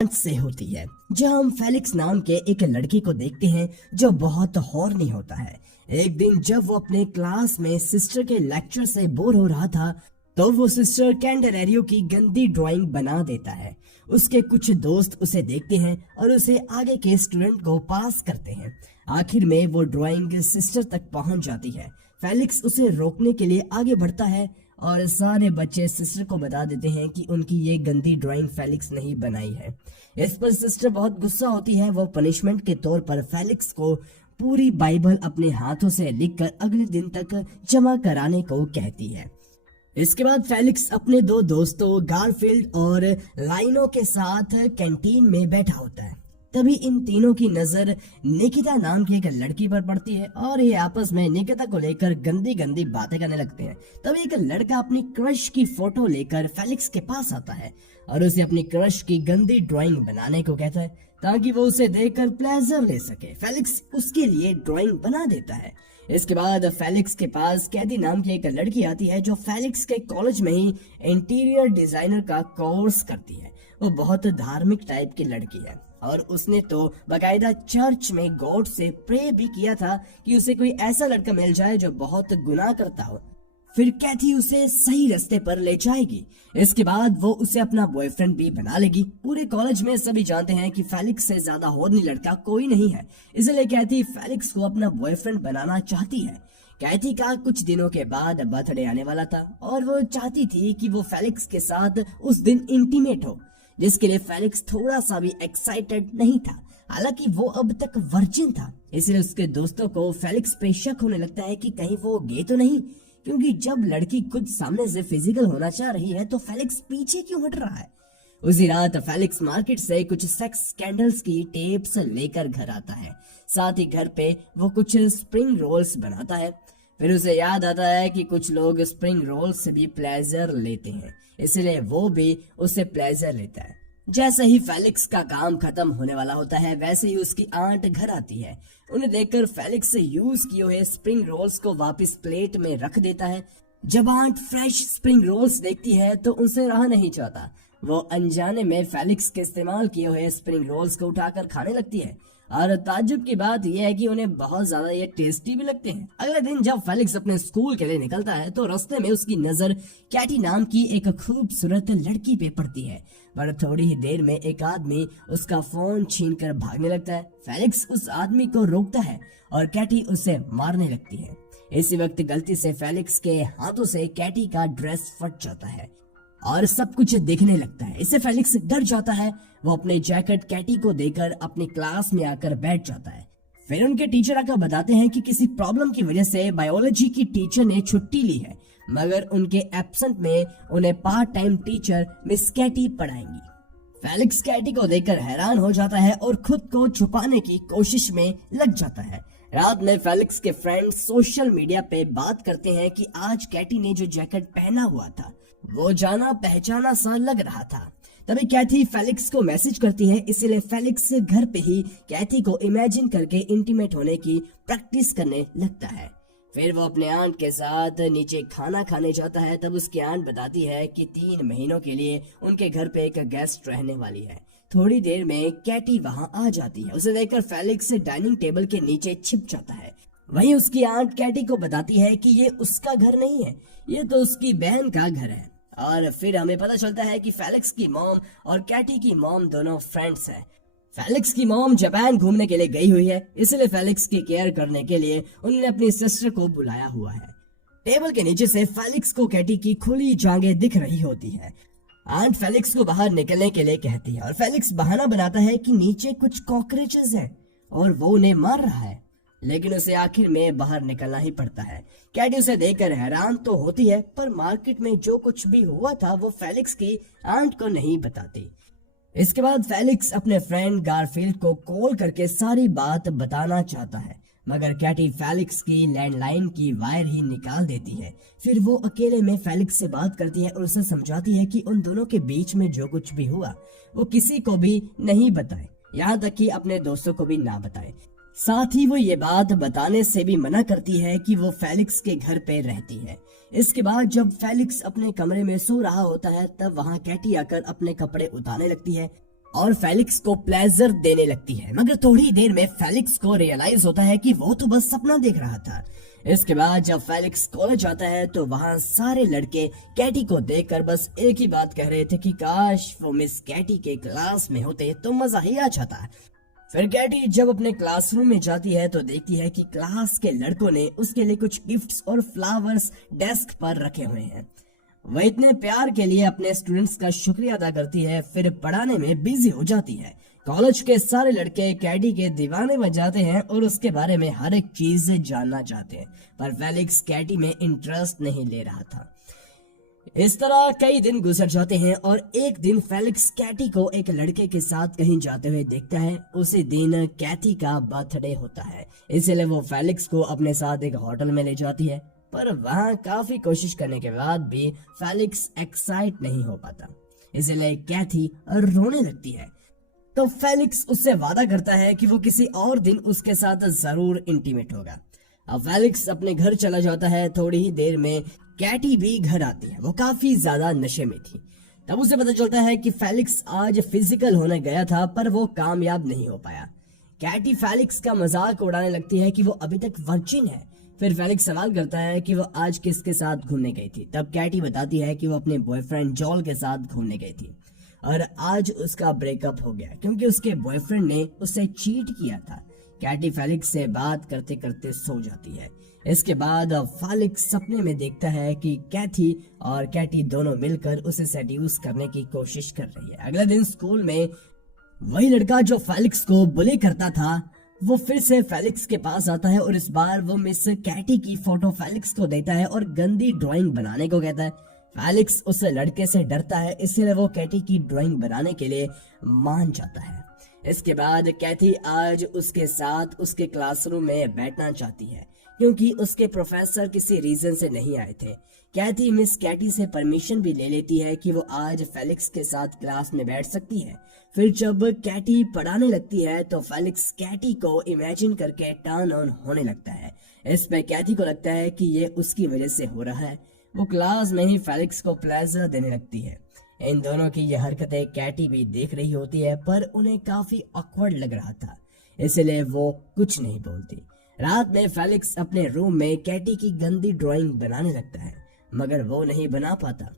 से होती है, जहां हम फेलिक्स नाम के एक लड़के को देखते हैं जो बहुत हॉर्नी होता है। एक दिन जब वो अपने क्लास में सिस्टर के लेक्चर से बोर हो रहा था, तो वो सिस्टर कैंडेलेरियो की गंदी ड्राइंग बना देता है। उसके कुछ दोस्त उसे देखते हैं और उसे आगे के स्टूडेंट को पास करते हैं। आखिर में वो ड्राइंग सिस्टर तक पहुंच जाती है। फेलिक्स उसे रोकने के लिए आगे बढ़ता है और सारे बच्चे सिस्टर को बता देते हैं कि उनकी ये गंदी ड्राइंग फेलिक्स नहीं बनाई है। इस पर सिस्टर बहुत गुस्सा होती है। वो पनिशमेंट के तौर पर फेलिक्स को पूरी बाइबल अपने हाथों से लिखकर अगले दिन तक जमा कराने को कहती है। इसके बाद फेलिक्स अपने दो दोस्तों गारफील्ड और लाइनो के साथ कैंटीन में बैठा होता है। तभी इन तीनों की नजर निकिता नाम की एक लड़की पर पड़ती है और ये आपस में निकिता को लेकर गंदी गंदी बातें करने लगते हैं। तभी एक लड़का अपनी क्रश की फोटो लेकर फेलिक्स के पास आता है और उसे अपनी क्रश की गंदी ड्राइंग बनाने को कहता है ताकि वो उसे देखकर प्लेजर ले सके। फेलिक्स उसके लिए ड्राइंग बना देता है। इसके बाद फेलिक्स के पास कैदी नाम की एक लड़की आती है जो फेलिक्स के कॉलेज में ही इंटीरियर डिजाइनर का कोर्स करती है। वो बहुत धार्मिक टाइप की लड़की है और उसने तो बकायदा चर्च में गॉड से प्रे भी किया था कि उसे कोई ऐसा लड़का मिल जाए जो बहुत गुनाह करता हो, फिर कैथी उसे सही रास्ते पर ले जाएगी। इसके बाद वो उसे अपना बॉयफ्रेंड भी बना लेगी। पूरे कॉलेज में सभी जानते हैं कि फेलिक्स से ज्यादा होर्नी लड़का कोई नहीं है, इसलिए कैथी फेलिक्स को अपना बॉयफ्रेंड बनाना चाहती है। कैथी का कुछ दिनों के बाद बर्थडे आने वाला था और वो चाहती थी कि वो फेलिक्स के साथ उस दिन इंटीमेट हो, जिसके लिए फेलिक्स थोड़ा सा भी एक्साइटेड नहीं था। हालांकि वो अब तक वर्जिन था, इसलिए उसके दोस्तों को फेलिक्स पे शक होने लगता है कि कहीं वो गे तो नहीं, क्योंकि जब लड़की खुद सामने से फिजिकल होना चाह रही है तो फेलिक्स पीछे क्यों हट रहा है। उसी रात फेलिक्स मार्केट से कुछ सेक्स स्कैंडल्स की टेप्स लेकर घर आता है। साथ ही घर पे वो कुछ स्प्रिंग रोल्स बनाता है। फिर उसे याद आता है कि कुछ लोग स्प्रिंग रोल से भी प्लेजर लेते हैं, इसलिए वो भी उससे प्लेजर लेता है। जैसे ही फेलिक्स का काम खत्म होने वाला होता है, वैसे ही उसकी आंट घर आती है। उन्हें देखकर फेलिक्स से यूज किए हुए स्प्रिंग रोल्स को वापस प्लेट में रख देता है। जब आंट फ्रेश स्प्रिंग रोल्स देखती है तो उनसे रहा नहीं जाता। वो अनजाने में फेलिक्स के इस्तेमाल किए हुए स्प्रिंग रोल्स को उठाकर खाने लगती है और ताज्जुब की बात यह है कि उन्हें बहुत ज्यादा ये टेस्टी भी लगते हैं। अगले दिन जब फेलिक्स अपने स्कूल के लिए निकलता है तो रास्ते में उसकी नजर कैटी नाम की एक खूबसूरत लड़की पे पड़ती है, पर थोड़ी ही देर में एक आदमी उसका फोन छीनकर भागने लगता है। फेलिक्स उस आदमी को रोकता है और कैटी उसे मारने लगती है। इसी वक्त गलती से फेलिक्स के हाथों से कैटी का ड्रेस फट जाता है और सब कुछ देखने लगता है। इससे फेलिक्स डर जाता है। वो अपने जैकेट कैटी को देकर अपनी क्लास में आकर बैठ जाता है। फिर उनके टीचर आकर बताते हैं कि किसी प्रॉब्लम की वजह से बायोलॉजी की टीचर ने छुट्टी ली है, मगर उनके एब्सेंट में उन्हें part time teacher miss Katie पढ़ाएंगी। फेलिक्स कैटी को देखकर हैरान हो जाता है और खुद को छुपाने की कोशिश में लग जाता है। रात में फेलिक्स के फ्रेंड सोशल मीडिया पे बात करते हैं कि आज कैटी ने जो जैकेट पहना हुआ था वो जाना पहचाना सा लग रहा था। तभी कैथी फेलिक्स को मैसेज करती है, इसलिए फेलिक्स घर पे ही कैथी को इमेजिन करके इंटीमेट होने की प्रैक्टिस करने लगता है। फिर वो अपने आंट के साथ नीचे खाना खाने जाता है। तब उसकी आंट बताती है कि 3 महीनों के लिए उनके घर पे एक गेस्ट रहने वाली है। थोड़ी देर में कैटी वहां आ जाती है। उसे देखकर फेलिक्स डाइनिंग टेबल के नीचे छिप जाता है। वहीं उसकी आंट कैटी को बताती है कि ये उसका घर नहीं है, ये तो उसकी बहन का घर है। और फिर हमें पता चलता है कि फेलिक्स की मॉम और कैटी की मॉम दोनों फ्रेंड्स हैं। फेलिक्स की मॉम जापान घूमने के लिए गई हुई है, इसलिए फेलिक्स की केयर करने के लिए उन्होंने अपनी सिस्टर को बुलाया हुआ है। टेबल के नीचे से फेलिक्स को कैटी की खुली जांघें दिख रही होती है। आंट फेलिक्स को बाहर निकलने के लिए कहती है और फेलिक्स बहाना बनाता है कि नीचे कुछ कॉकरोचेस हैं और वो उन्हें मार रहा है, लेकिन उसे आखिर में बाहर निकलना ही पड़ता है। कैटी उसे देखकर हैरान तो होती है, पर मार्केट में जो कुछ भी हुआ था वो फेलिक्स की आंट को नहीं बताती। इसके बाद फेलिक्स अपने फ्रेंड गारफील्ड को कॉल करके सारी बात बताना चाहता है, मगर कैटी फेलिक्स की लैंडलाइन की वायर ही निकाल देती है। फिर वो अकेले में फेलिक्स से बात करती है और उसे समझाती है कि उन दोनों के बीच में जो कुछ भी हुआ वो किसी को भी नहीं बताए, यहाँ तक कि अपने दोस्तों को भी ना बताए। साथ ही वो ये बात बताने से भी मना करती है कि वो फेलिक्स के घर पे रहती है। इसके बाद जब फेलिक्स अपने कमरे में सो रहा होता है तब वहाँ कैटी आकर अपने कपड़े उतारने लगती है और फेलिक्स को प्लेजर देने लगती है। मगर थोड़ी देर में फेलिक्स को रियलाइज होता है कि वो तो बस सपना देख रहा था। इसके बाद जब फेलिक्स कॉलेज आता है तो वहाँ सारे लड़के कैटी को देखकर बस एक ही बात कह रहे थे कि काश वो मिस कैटी के क्लास में होते तो मजा ही आ जाता। फिर कैटी जब अपने क्लासरूम में जाती है तो देखती है कि क्लास के लड़कों ने उसके लिए कुछ गिफ्ट्स और फ्लावर्स डेस्क पर रखे हुए हैं। वह इतने प्यार के लिए अपने स्टूडेंट्स का शुक्रिया अदा करती है, फिर पढ़ाने में बिजी हो जाती है। कॉलेज के सारे लड़के कैटी के दीवाने बन जाते हैं और उसके बारे में हर एक चीज जानना चाहते हैं, पर फेलिक्स कैटी में इंटरेस्ट नहीं ले रहा था। इस तरह कई दिन गुजर जाते हैं और एक दिन फेलिक्स कैटी को एक लड़के के साथ कहीं जाते हुए देखता है। उसी दिन कैथी का बर्थडे होता है, इसलिए वो फेलिक्स को अपने साथ एक होटल में ले जाती है, पर वहाँ काफी कोशिश करने के बाद भी फेलिक्स एक्साइट नहीं हो पाता, इसलिए कैथी रोने लगती है। तो फेलिक्स उससे वादा करता है कि वो किसी और दिन उसके साथ जरूर इंटीमेट होगा। अब फेलिक्स अपने घर चला जाता है। थोड़ी ही देर में कैटी भी घर आती है। वो काफी ज्यादा नशे में थी। तब उसे पता चलता है कि फेलिक्स आज फिजिकल होने गया था, पर वो कामयाब नहीं हो पाया। कैटी फेलिक्स का मजाक उड़ाने लगती है कि वो अभी तक वर्जिन है। फिर फेलिक्स सवाल करता है कि वो आज किसके साथ घूमने गई थी। तब कैटी बताती है कि वो अपने बॉयफ्रेंड जॉल के साथ घूमने गई थी और आज उसका ब्रेकअप हो गया क्योंकि उसके बॉयफ्रेंड ने उससे चीट किया था। कैटी फेलिक्स से बात करते करते सो जाती है। इसके बाद फेलिक्स सपने में देखता है कि कैथी और कैटी दोनों मिलकर उसे सेड्यूस करने की कोशिश कर रही है। अगले दिन स्कूल में वही लड़का जो फेलिक्स को बुली करता था वो फिर से फेलिक्स के पास आता है और इस बार वो मिस कैटी की फोटो फेलिक्स को देता है और गंदी ड्राइंग बनाने को कहता है। फेलिक्स उस लड़के से डरता है, इसलिए वो कैटी की ड्राइंग बनाने के लिए मान जाता है। इसके बाद कैथी आज उसके साथ उसके क्लासरूम में बैठना चाहती है क्योंकि उसके प्रोफेसर किसी रीजन से नहीं आए थे। कैथी मिस कैटी से परमिशन भी ले लेती है कि वो आज फेलिक्स के साथ क्लास में बैठ सकती है। फिर जब कैटी पढ़ाने लगती है तो फेलिक्स कैटी को इमेजिन करके टर्न ऑन होने लगता है। इस पे कैथी को लगता है कि ये उसकी वजह से हो रहा है। वो क्लास में ही फेलिक्स को प्लेजर देने लगती है। इन दोनों की यह हरकतें कैटी भी देख रही होती है, पर उन्हें काफी ऑकवर्ड लग रहा था, इसलिए वो कुछ नहीं बोलती। रात में फेलिक्स अपने रूम में कैटी की गंदी ड्राइंग बनाने लगता है, मगर वो नहीं बना पाता।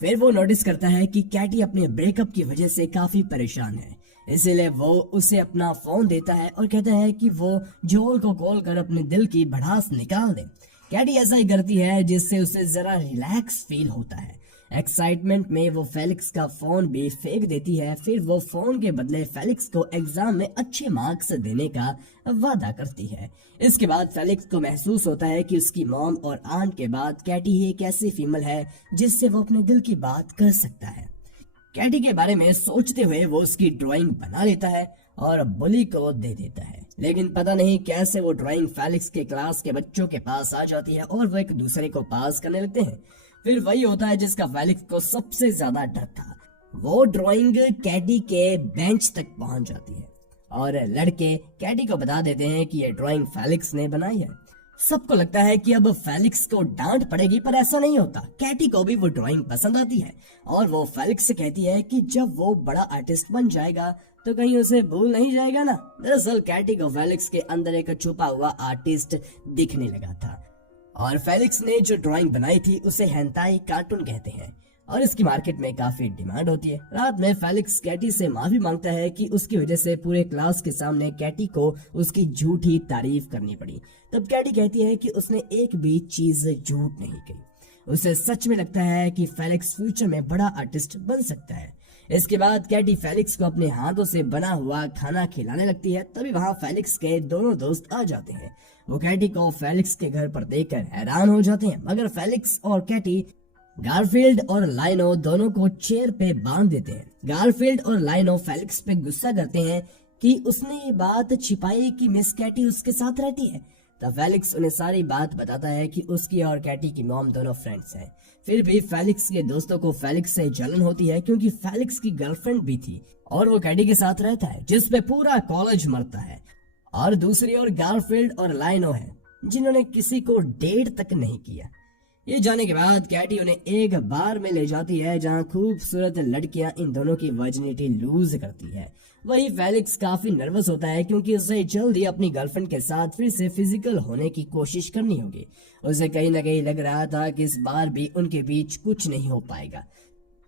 फिर वो नोटिस करता है कि कैटी अपने ब्रेकअप की वजह से काफी परेशान है, इसलिए वो उसे अपना फोन देता है और कहता है कि वो जोल को कॉल कर अपने दिल की भड़ास निकाल दे। कैटी ऐसा ही करती है जिससे उसे जरा रिलैक्स फील होता है। एक्साइटमेंट में वो फेलिक्स का फोन भी फेंक देती है। फिर वो फोन के बदले फेलिक्स को एग्जाम में अच्छे मार्क्स देने का वादा करती है। इसके बाद फेलिक्स को महसूस होता है कि उसकी मॉम और आंट के बाद कैटी ही एक ऐसी फीमेल है जिससे वो अपने दिल की बात कर सकता है। कैटी के बारे में सोचते हुए वो उसकी ड्राइंग बना लेता है और बुली को दे देता है, लेकिन पता नहीं कैसे वो ड्राइंग फेलिक्स के क्लास के बच्चों के पास आ जाती है और वो एक दूसरे को पास करने लगते हैं। फिर वही होता है जिसका फेलिक्स को सबसे ज्यादा डर था। वो ड्राइंग कैटी के बेंच तक पहुंच जाती है और लड़के कैटी को बता देते हैं कि ये ड्राइंग फेलिक्स ने बनाई है। सबको लगता है कि अब फेलिक्स को डांट पड़ेगी, पर ऐसा नहीं होता। कैटी को भी वो ड्राइंग पसंद आती है और वो फेलिक्स से कहती है कि जब वो बड़ा आर्टिस्ट बन जाएगा तो कहीं उसे भूल नहीं जाएगा ना। दरअसल कैटी को फेलिक्स के अंदर एक छुपा हुआ आर्टिस्ट दिखने लगा था और फेलिक्स ने जो ड्राइंग बनाई थी उसे हेंटाई कार्टून कहते हैं और इसकी मार्केट में काफी डिमांड होती है। रात में फेलिक्स कैटी से माफी मांगता है कि उसकी वजह से पूरे क्लास के सामने कैटी को उसकी झूठी तारीफ करनी पड़ी। तब कैटी कहती है कि उसने एक भी चीज झूठ नहीं कही। उसे सच में लगता है कि फेलिक्स फ्यूचर में बड़ा आर्टिस्ट बन सकता है। इसके बाद कैटी फेलिक्स को अपने हाथों से बना हुआ खाना खिलाने लगती है। तभी वहाँ फेलिक्स के दोनों दोस्त आ जाते हैं। वो कैटी को फेलिक्स के घर पर देखकर हैरान हो जाते हैं, मगर फेलिक्स और कैटी गारफील्ड और लाइनो दोनों को चेयर पे बांध देते हैं। गारफील्ड और लाइनो फेलिक्स पे गुस्सा करते हैं कि उसने ये बात छिपाई कि मिस कैटी उसके साथ रहती है। तब फेलिक्स उन्हें सारी बात बताता है कि उसकी और कैटी की मॉम दोनों फ्रेंड्स हैं। फिर भी फेलिक्स के दोस्तों को फेलिक्स से जलन होती है क्योंकि फेलिक्स की गर्लफ्रेंड भी थी और वो कैटी के साथ रहता है, जिस पे पूरा कॉलेज मरता है। और दूसरी ओर गारफील्ड और लाइनो है जिन्होंने किसी को डेट तक नहीं किया। ये जाने के बाद कैटी उन्हें एक बार में ले जाती है जहां खूबसूरत लड़कियां इन दोनों की वर्जिनिटी लूज करती है। वही फेलिक्स काफी नर्वस होता है क्योंकि उसे जल्द ही अपनी गर्लफ्रेंड के साथ फिर से फिजिकल होने की कोशिश करनी होगी। उसे कहीं ना कहीं लग रहा था कि इस बार भी उनके बीच कुछ नहीं हो पाएगा।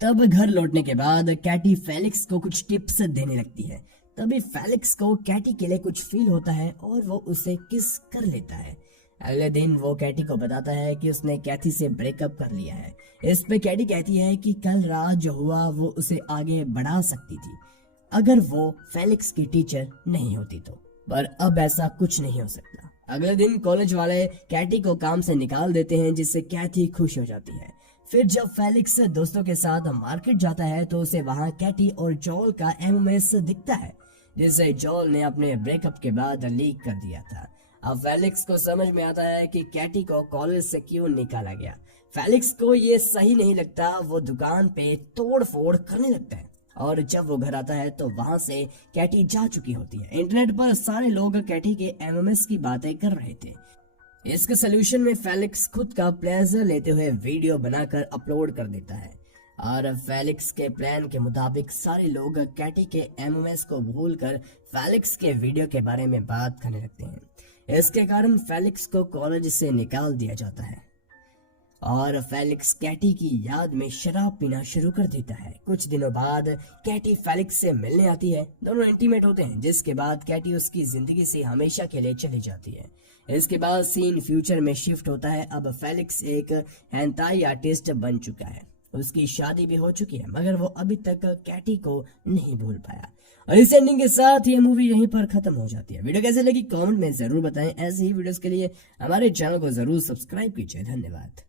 तब घर लौटने के बाद कैटी फेलिक्स को कुछ टिप्स देने लगती है। तभी फेलिक्स को कैटी के लिए कुछ फील होता है और वो उसे किस कर लेता है। अगले दिन वो कैटी को बताता है कि उसने कैथी से ब्रेकअप कर लिया है। इस पे कैटी कहती है कि कल रात जो हुआ वो उसे आगे बढ़ा सकती थी अगर वो फेलिक्स की टीचर नहीं होती तो, पर अब ऐसा कुछ नहीं हो सकता। अगले दिन कॉलेज वाले कैटी को काम से निकाल देते हैं जिससे कैथी खुश हो जाती है। फिर जब फेलिक्स दोस्तों के साथ मार्केट जाता है तो उसे वहां कैटी और जॉल का एमएमएस दिखता है जिसे जॉल ने अपने ब्रेकअप के बाद लीक कर दिया था। अब फेलिक्स को समझ में आता है कि कैटी को कॉलेज से क्यों निकाला गया। फेलिक्स को ये सही नहीं लगता। वो दुकान पे तोड़ फोड़ करने लगता है और जब वो घर आता है तो वहां से कैटी जा चुकी होती है। इंटरनेट पर सारे लोग कैटी के एमएमएस की बातें कर रहे थे। इसके सोल्यूशन में फेलिक्स खुद का प्लेजर लेते हुए वीडियो बनाकर अपलोड कर देता है और फेलिक्स के प्लान के मुताबिक सारे लोग कैटी के एमएमएस को भूलकर फेलिक्स के वीडियो के बारे में बात करने लगते हैं। इसके कारण फेलिक्स को कॉलेज से निकाल दिया जाता है और फेलिक्स कैटी की याद में शराब पीना शुरू कर देता है। कुछ दिनों बाद कैटी फेलिक्स से मिलने आती है। दोनों इंटीमेट होते हैं जिसके बाद कैटी उसकी जिंदगी से हमेशा के लिए चली जाती है। इसके बाद सीन फ्यूचर में शिफ्ट होता है। अब फेलिक्स एक हेंताई आर्टिस्ट बन चुका है। उसकी शादी भी हो चुकी है मगर वो अभी तक कैटी को नहीं भूल पाया। और इस एंडिंग के साथ ये मूवी यहीं पर खत्म हो जाती है। वीडियो कैसे लगी कमेंट में जरूर बताएं। ऐसे ही वीडियोस के लिए हमारे चैनल को जरूर सब्सक्राइब कीजिए। धन्यवाद।